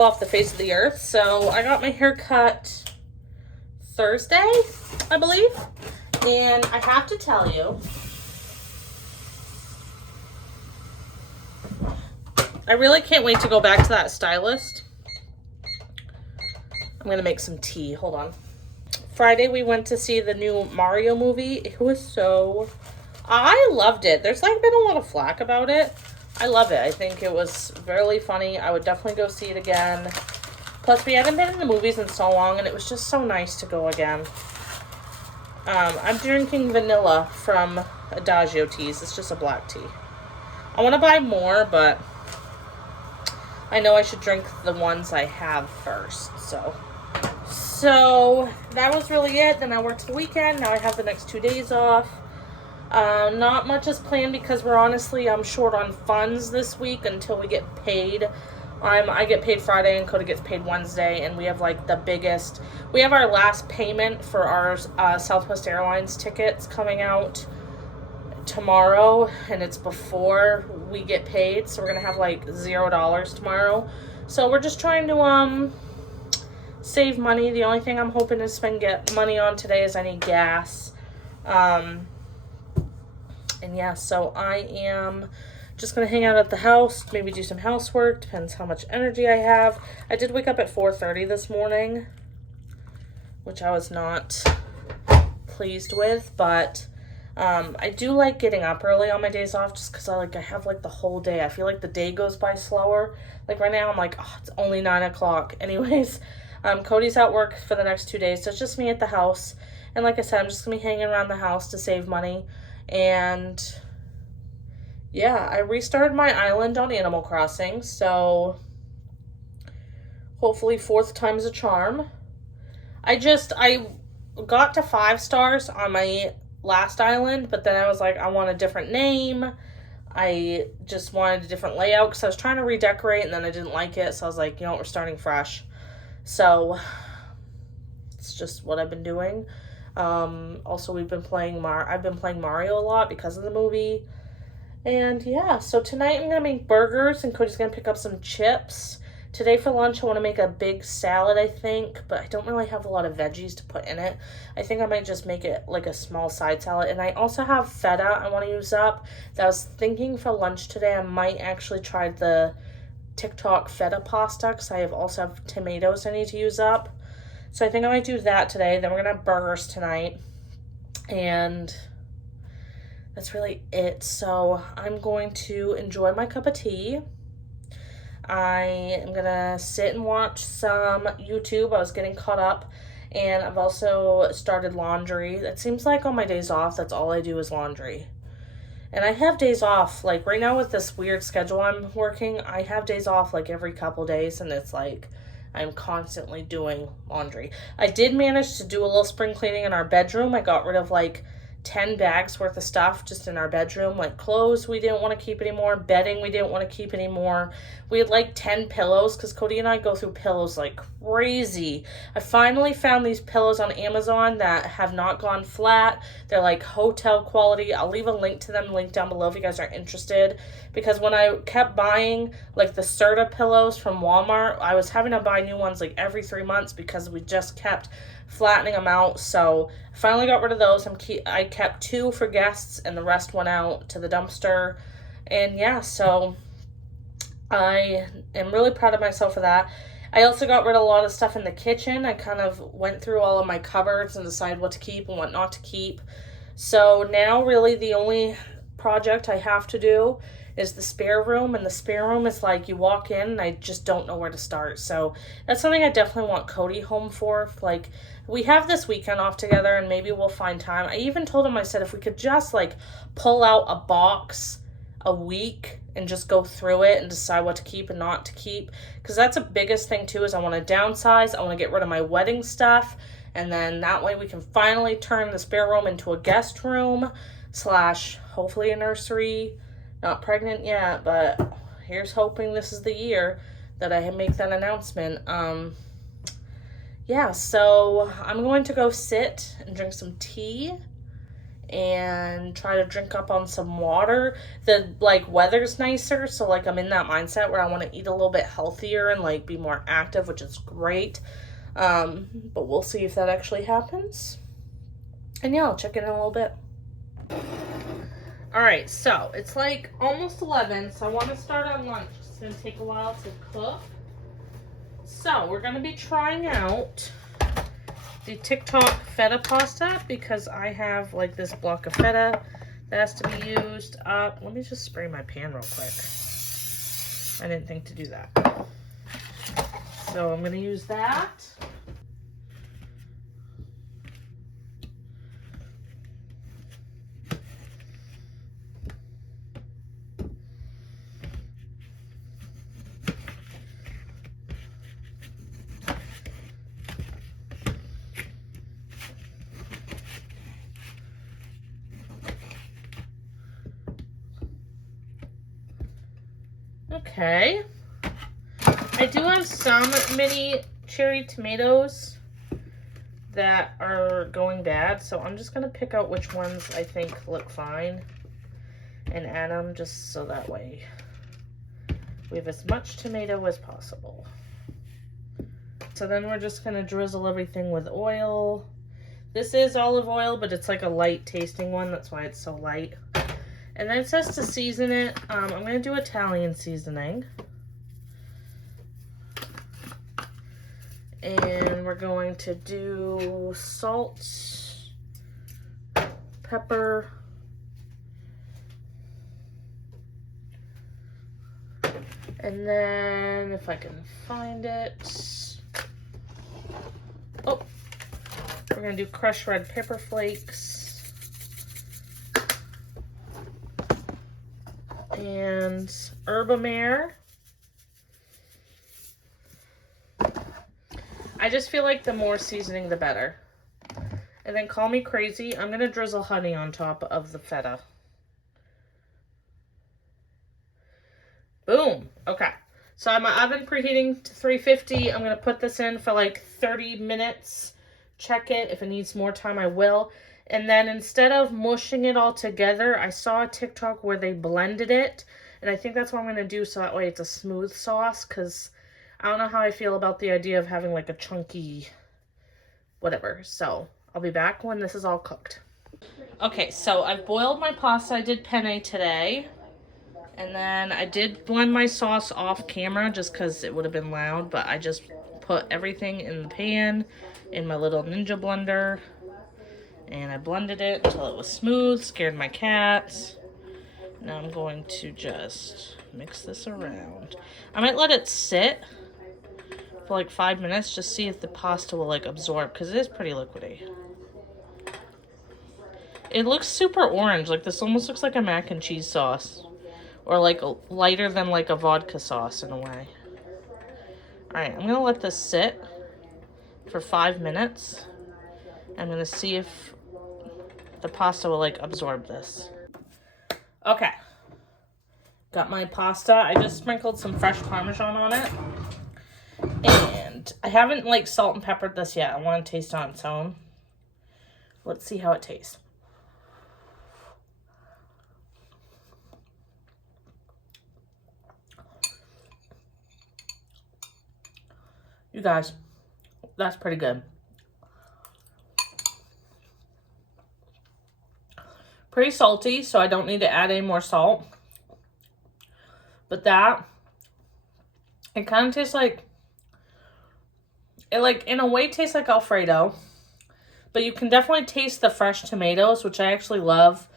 off the face of the earth. So I got my hair cut Thursday, I believe, and I have to tell you, I really can't wait to go back to that stylist. I'm gonna make some tea. Hold on. Friday we went to see the new Mario movie. It was I loved it. There's like been a lot of flack about it. I love it. I think it was really funny. I would definitely go see it again. Plus, we hadn't been in the movies in so long, and it was just so nice to go again. I'm drinking vanilla from Adagio Teas. It's just a black tea. I want to buy more, but I know I should drink the ones I have first. So that was really it. Then I worked the weekend. Now I have the next 2 days off. Not much is planned because I'm short on funds this week until we get paid. I get paid Friday and Cody gets paid Wednesday, and we have like we have our last payment for our Southwest Airlines tickets coming out tomorrow, and it's before we get paid, so we're gonna have like $0 tomorrow. So we're just trying to save money. The only thing I'm hoping to get money on today is I need gas. And yeah, so I am just going to hang out at the house, maybe do some housework, depends how much energy I have. I did wake up at 4:30 this morning, which I was not pleased with, but I do like getting up early on my days off just because I have like the whole day. I feel like the day goes by slower. Like right now I'm like, oh, it's only 9 o'clock. Anyways, Cody's at work for the next 2 days, so it's just me at the house. And like I said, I'm just going to be hanging around the house to save money. And yeah, I restarted my island on Animal Crossing, so hopefully 4th time's a charm. I got to 5 stars on my last island, but then I was like, I want a different name. I just wanted a different layout because I was trying to redecorate and then I didn't like it, so I was like, you know what, we're starting fresh. So it's just what I've been doing. Also I've been playing Mario a lot because of the movie. And yeah, so tonight I'm gonna make burgers and Cody's gonna pick up some chips. Today for lunch I want to make a big salad, I think, but I don't really have a lot of veggies to put in it. I think I might just make it like a small side salad. And I also have feta I want to use up. That I was thinking for lunch today I might actually try the TikTok feta pasta because I also have tomatoes I need to use up. So I think I might do that today. Then we're going to have burgers tonight. And that's really it. So I'm going to enjoy my cup of tea. I am going to sit and watch some YouTube. I was getting caught up. And I've also started laundry. It seems like on my days off, that's all I do is laundry. And I have days off. Like right now with this weird schedule I'm working, I have days off like every couple days. And it's like I'm constantly doing laundry. I did manage to do a little spring cleaning in our bedroom. I got rid of like 10 bags worth of stuff just in our bedroom, like clothes we didn't want to keep anymore, bedding we didn't want to keep anymore. We had like 10 pillows because Cody and I go through pillows like crazy. I finally found these pillows on Amazon that have not gone flat. They're like hotel quality. I'll leave a link to them, link down below if you guys are interested, because when I kept buying like the Serta pillows from Walmart, I was having to buy new ones like every 3 months because we just kept flattening them out. So I finally got rid of those. I kept 2 for guests and the rest went out to the dumpster. And yeah, so I am really proud of myself for that. I also got rid of a lot of stuff in the kitchen. I kind of went through all of my cupboards and decided what to keep and what not to keep. So now really the only project I have to do is the spare room, and the spare room is like you walk in and I just don't know where to start. So that's something I definitely want Cody home for. Like we have this weekend off together and maybe we'll find time. I even told him, I said if we could just like pull out a box a week and just go through it and decide what to keep and not to keep, because that's the biggest thing too, is I want to downsize. I want to get rid of my wedding stuff, and then that way we can finally turn the spare room into a guest room / hopefully a nursery. Not pregnant yet, but here's hoping this is the year that I make that announcement. Yeah, so I'm going to go sit and drink some tea and try to drink up on some water. The like weather's nicer, so like I'm in that mindset where I want to eat a little bit healthier and like be more active, which is great. But we'll see if that actually happens. And yeah, I'll check in a little bit. All right, so it's like almost 11, so I want to start on lunch. It's going to take a while to cook. So we're going to be trying out the TikTok feta pasta because I have like this block of feta that has to be used up. Let me just spray my pan real quick. I didn't think to do that. So I'm going to use that. Okay. I do have some mini cherry tomatoes that are going bad, so I'm just going to pick out which ones I think look fine and add them just so that way we have as much tomato as possible. So then we're just going to drizzle everything with oil. This is olive oil, but it's like a light tasting one. That's why it's so light. And then it says to season it. I'm going to do Italian seasoning. And we're going to do salt, pepper, and then if I can find it, oh, we're going to do crushed red pepper flakes and herbamare. I just feel like the more seasoning, the better. And then call me crazy, I'm going to drizzle honey on top of the feta. Boom. Okay. So I have my oven preheating to 350. I'm going to put this in for like 30 minutes. Check it. If it needs more time, I will. And then instead of mushing it all together, I saw a TikTok where they blended it. And I think that's what I'm going to do so that way it's a smooth sauce, because I don't know how I feel about the idea of having like a chunky whatever. So I'll be back when this is all cooked. Okay, so I've boiled my pasta. I did penne today. And then I did blend my sauce off camera just because it would have been loud. But I just put everything in the pan in my little Ninja blender. And I blended it until it was smooth. Scared my cats. Now I'm going to just mix this around. I might let it sit for like 5 minutes, just see if the pasta will like absorb, because it is pretty liquidy. It looks super orange, like this almost looks like a mac and cheese sauce, or like lighter than like a vodka sauce in a way. Alright, I'm gonna let this sit for 5 minutes. I'm gonna see if the pasta will like absorb this. Okay, got my pasta. I just sprinkled some fresh Parmesan on it. And I haven't like salt and peppered this yet. I want to taste it on its own. Let's see how it tastes. You guys, that's pretty good. Pretty salty, so I don't need to add any more salt. But that, it kind of tastes like, it like in a way tastes like Alfredo, but you can definitely taste the fresh tomatoes, which I actually love,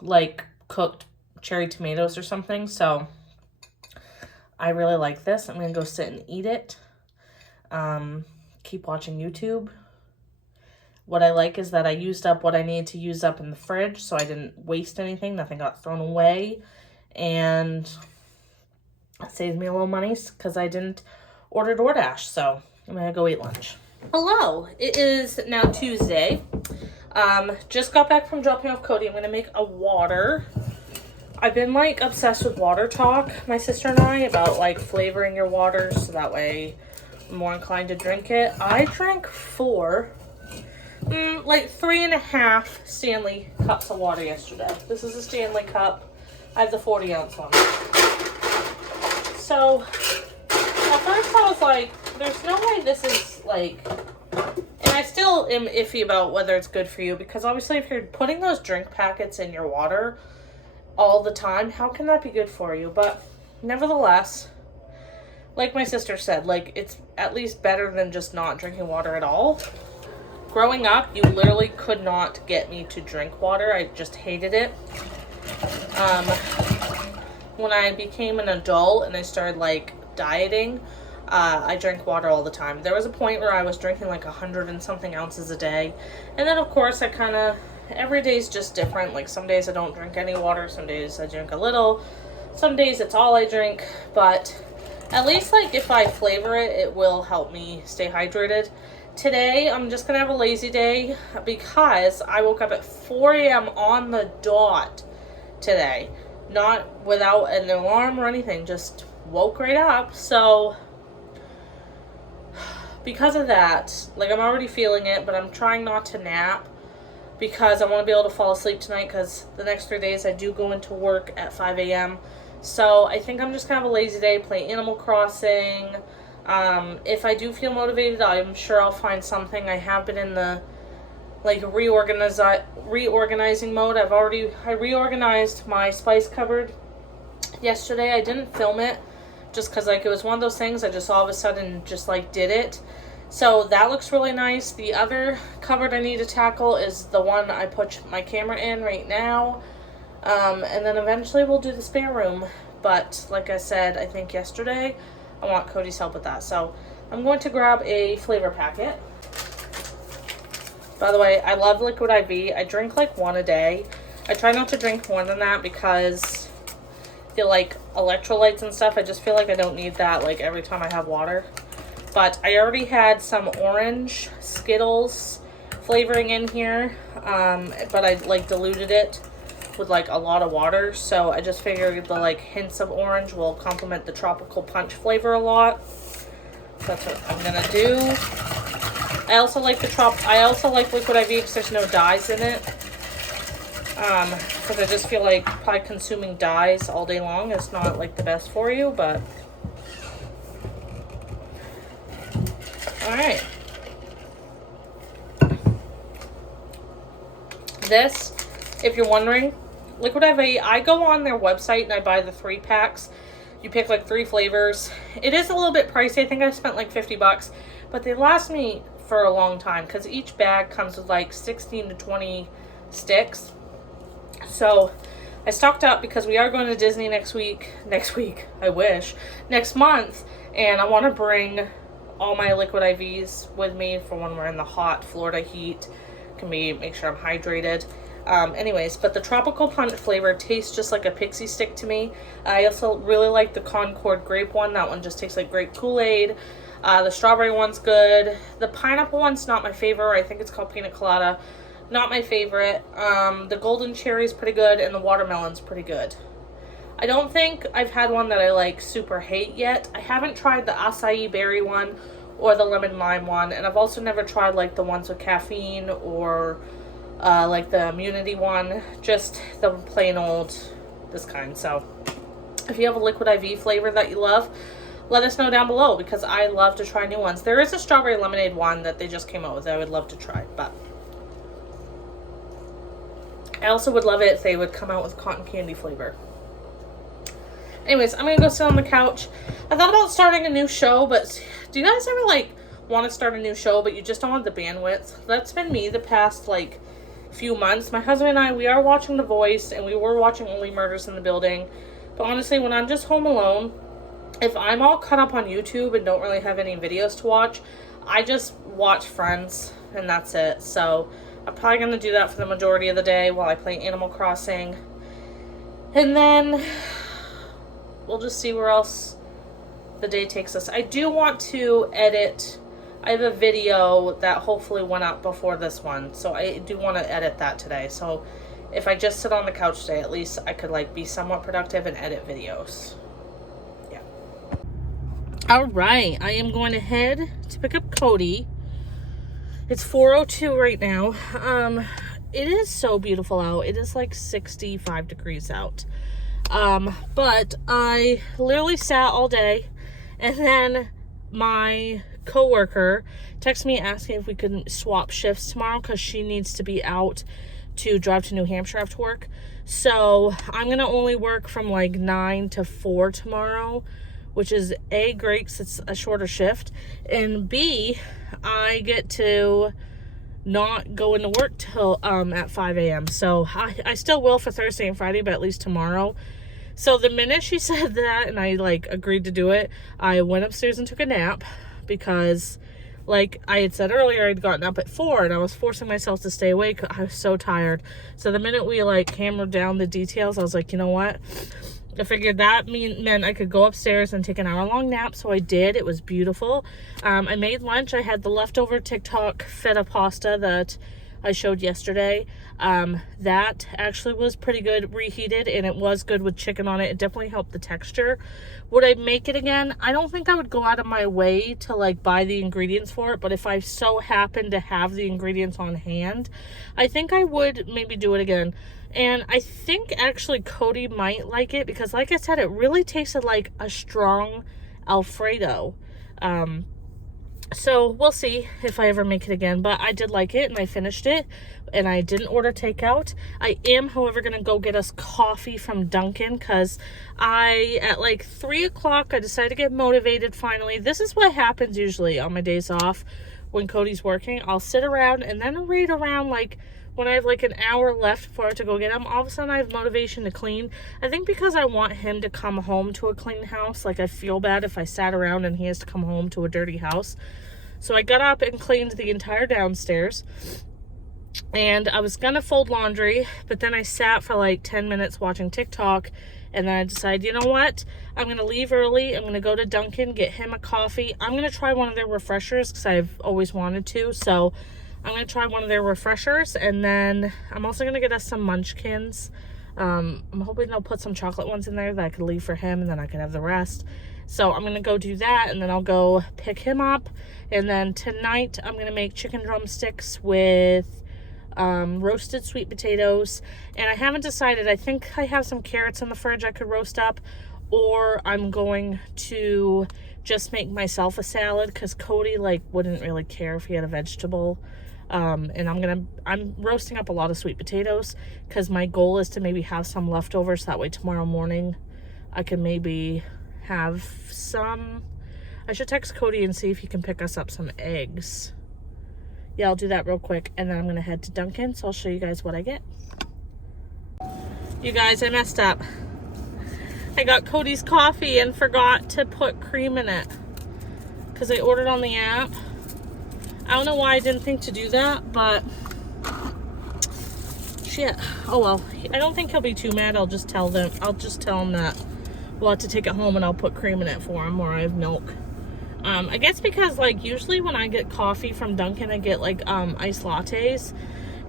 like cooked cherry tomatoes or something. So I really like this. I'm gonna go sit and eat it. Keep watching YouTube. What I like is that I used up what I needed to use up in the fridge, so I didn't waste anything. Nothing got thrown away, and it saved me a little money because I didn't order DoorDash, so I'm gonna go eat lunch. Hello, it is now Tuesday. Just got back from dropping off Cody. I'm gonna make a water. I've been like obsessed with water talk, my sister and I, about like flavoring your water so that way I'm more inclined to drink it. I drank 4 Like 3.5 Stanley cups of water yesterday. This is a Stanley cup. I have the 40-ounce one. So, at first I was like, there's no way this is like, and I still am iffy about whether it's good for you, because obviously if you're putting those drink packets in your water all the time, how can that be good for you? But nevertheless, like my sister said, like, it's at least better than just not drinking water at all. Growing up, you literally could not get me to drink water. I just hated it. When I became an adult and I started like dieting, I drank water all the time. There was a point where I was drinking like 100 and something ounces a day. And then of course I kind of, every day's just different. Like some days I don't drink any water, some days I drink a little, some days it's all I drink. But at least like if I flavor it, it will help me stay hydrated. Today I'm just gonna have a lazy day because I woke up at 4 a.m. on the dot today. Not without an alarm or anything, just woke right up. So because of that, like, I'm already feeling it, but I'm trying not to nap because I want to be able to fall asleep tonight, because the next 3 days I do go into work at 5 a.m. So I think I'm just going to have a lazy day, play Animal Crossing. If I do feel motivated, I'm sure I'll find something. I have been in the, like, reorganizing mode. I reorganized my spice cupboard yesterday. I didn't film it just because, like, it was one of those things I just all of a sudden just, like, did it. So that looks really nice. The other cupboard I need to tackle is the one I put my camera in right now. And then eventually we'll do the spare room. But like I said, I think yesterday, I want Cody's help with that. So I'm going to grab a flavor packet. By the way, I love Liquid IV. I drink like one a day. I try not to drink more than that because the like electrolytes and stuff, I just feel like I don't need that like every time I have water. But I already had some orange Skittles flavoring in here, but I like diluted it with like a lot of water, so I just figured the like hints of orange will complement the tropical punch flavor a lot. That's what I'm gonna do. I also like Liquid IV because there's no dyes in it. Because I just feel like probably consuming dyes all day long is not like the best for you, but alright. This, if you're wondering, Liquid IV, I go on their website and I buy the 3-packs. You pick like 3 flavors. It is a little bit pricey. I think I spent like $50, but they last me for a long time because each bag comes with like 16 to 20 sticks. So I stocked up because we are going to Disney next month, and I want to bring all my Liquid IVs with me for when we're in the hot Florida heat. Make sure I'm hydrated. Anyways, but the tropical punch flavor tastes just like a pixie stick to me. I also really like the Concord grape one. That one just tastes like grape Kool-Aid. The strawberry one's good. The pineapple one's not my favorite. I think it's called pina colada. Not my favorite. The golden cherry is pretty good, and the watermelon's pretty good. I don't think I've had one that I like super hate yet. I haven't tried the acai berry one or the lemon lime one, and I've also never tried like the ones with caffeine or like the immunity one, just the plain old this kind. So if you have a Liquid IV flavor that you love, let us know down below, because I love to try new ones. There is a strawberry lemonade one that they just came out with that I would love to try, but I also would love it if they would come out with cotton candy flavor. Anyways, I'm gonna go sit on the couch. I thought about starting a new show, but do you guys ever like want to start a new show but you just don't have the bandwidth? That's been me the past like few months. My husband and I, we are watching The Voice, and we were watching Only Murders in the Building. But honestly, when I'm just home alone, if I'm all caught up on YouTube and don't really have any videos to watch, I just watch Friends, and that's it. So I'm probably going to do that for the majority of the day while I play Animal Crossing. And then we'll just see where else the day takes us. I do want to edit. I have a video that hopefully went up before this one, so I do want to edit that today. So if I just sit on the couch today, at least I could like be somewhat productive and edit videos. Yeah. All right, I am going ahead to pick up Cody. It's 4:02 right now. It is so beautiful out. It is like 65 degrees out. But I literally sat all day, and then my coworker texted me asking if we could swap shifts tomorrow because she needs to be out to drive to New Hampshire after work. So I'm gonna only work from like 9 to 4 tomorrow, which is A, great because it's a shorter shift, and B, I get to not go into work till at 5 a.m. So I still will for Thursday and Friday, but at least tomorrow. So the minute she said that and I like agreed to do it, I went upstairs and took a nap because, like I had said earlier, I'd gotten up at 4 and I was forcing myself to stay awake. I was so tired. So the minute we like hammered down the details, I was like, you know what? I figured that meant I could go upstairs and take an hour-long nap, so I did. It was beautiful. I made lunch. I had the leftover TikTok feta pasta that I showed yesterday. That actually was pretty good reheated, and it was good with chicken on it. It definitely helped the texture. Would I make it again? I don't think I would go out of my way to like buy the ingredients for it, but if I so happen to have the ingredients on hand, I think I would maybe do it again. And I think actually Cody might like it because, like I said, it really tasted like a strong Alfredo. So we'll see if I ever make it again, but I did like it and I finished it and I didn't order takeout. I am, however, going to go get us coffee from Dunkin' because at like 3 o'clock, I decided to get motivated finally. This is what happens usually on my days off when Cody's working. I'll sit around and then read around like when I have like an hour left before I have to go get him, all of a sudden I have motivation to clean. I think because I want him to come home to a clean house. Like I feel bad if I sat around and he has to come home to a dirty house. So I got up and cleaned the entire downstairs. And I was gonna fold laundry, but then I sat for like 10 minutes watching TikTok. And then I decided, you know what? I'm gonna leave early. I'm gonna go to Dunkin', get him a coffee. I'm gonna try one of their refreshers because I've always wanted to. So I'm going to try one of their refreshers, and then I'm also going to get us some munchkins. I'm hoping they'll put some chocolate ones in there that I could leave for him, and then I can have the rest. So I'm going to go do that, and then I'll go pick him up. And then tonight, I'm going to make chicken drumsticks with roasted sweet potatoes. And I haven't decided. I think I have some carrots in the fridge I could roast up, or I'm going to just make myself a salad because Cody like wouldn't really care if he had a vegetable. And I'm roasting up a lot of sweet potatoes because my goal is to maybe have some leftovers. That way tomorrow morning I can maybe have some. I should text Cody and see if he can pick us up some eggs. Yeah, I'll do that real quick. And then I'm going to head to Dunkin'. So I'll show you guys what I get. You guys, I messed up. I got Cody's coffee and forgot to put cream in it because I ordered on the app. I don't know why I didn't think to do that, but shit. Oh well. I don't think he'll be too mad. I'll just tell him that we'll have to take it home and I'll put cream in it for him, or I have milk. I guess because like usually when I get coffee from Dunkin', I get like iced lattes,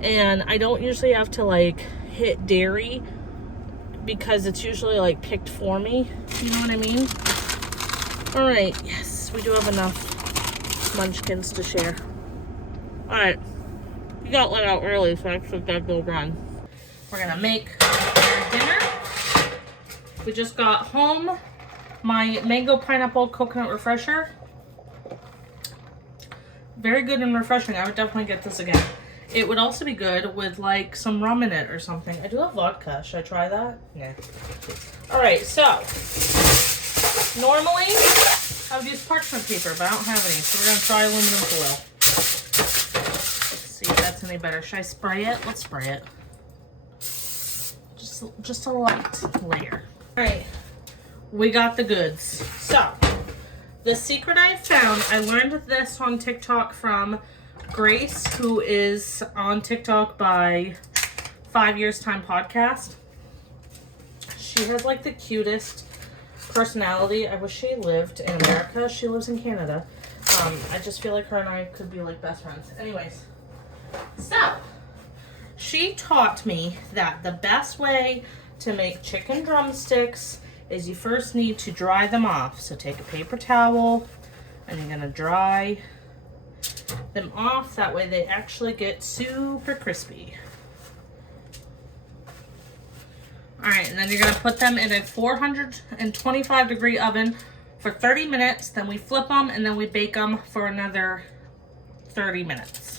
and I don't usually have to like hit dairy because it's usually like picked for me. You know what I mean? All right. Yes, we do have enough munchkins to share. All right, we got let out early, so I actually gotta go run. We're gonna make dinner. We just got home my mango pineapple coconut refresher. Very good and refreshing. I would definitely get this again. It would also be good with like some rum in it or something. I do have vodka. Should I try that? Yeah. All right, so normally I would use parchment paper, but I don't have any, so we're gonna try aluminum foil. Let's see if that's any better. Should I spray it? Let's spray it. Just a light layer. All right, we got the goods. So the secret I found, I learned this on TikTok from Grace, who is on TikTok by 5 Years Time Podcast. She has like the cutest personality. I wish she lived in America. She lives in Canada. I just feel like her and I could be like best friends. Anyways, so she taught me that the best way to make chicken drumsticks is you first need to dry them off. So take a paper towel and you're gonna dry them off. That way they actually get super crispy. Alright, and then you're going to put them in a 425 degree oven for 30 minutes. Then we flip them and then we bake them for another 30 minutes.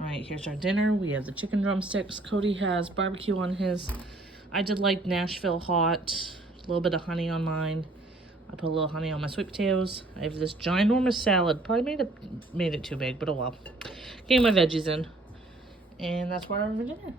Alright, here's our dinner. We have the chicken drumsticks. Cody has barbecue on his. I did like Nashville hot. A little bit of honey on mine. I put a little honey on my sweet potatoes. I have this ginormous salad. Probably made it too big, but oh well. Getting my veggies in. And that's what I have for dinner.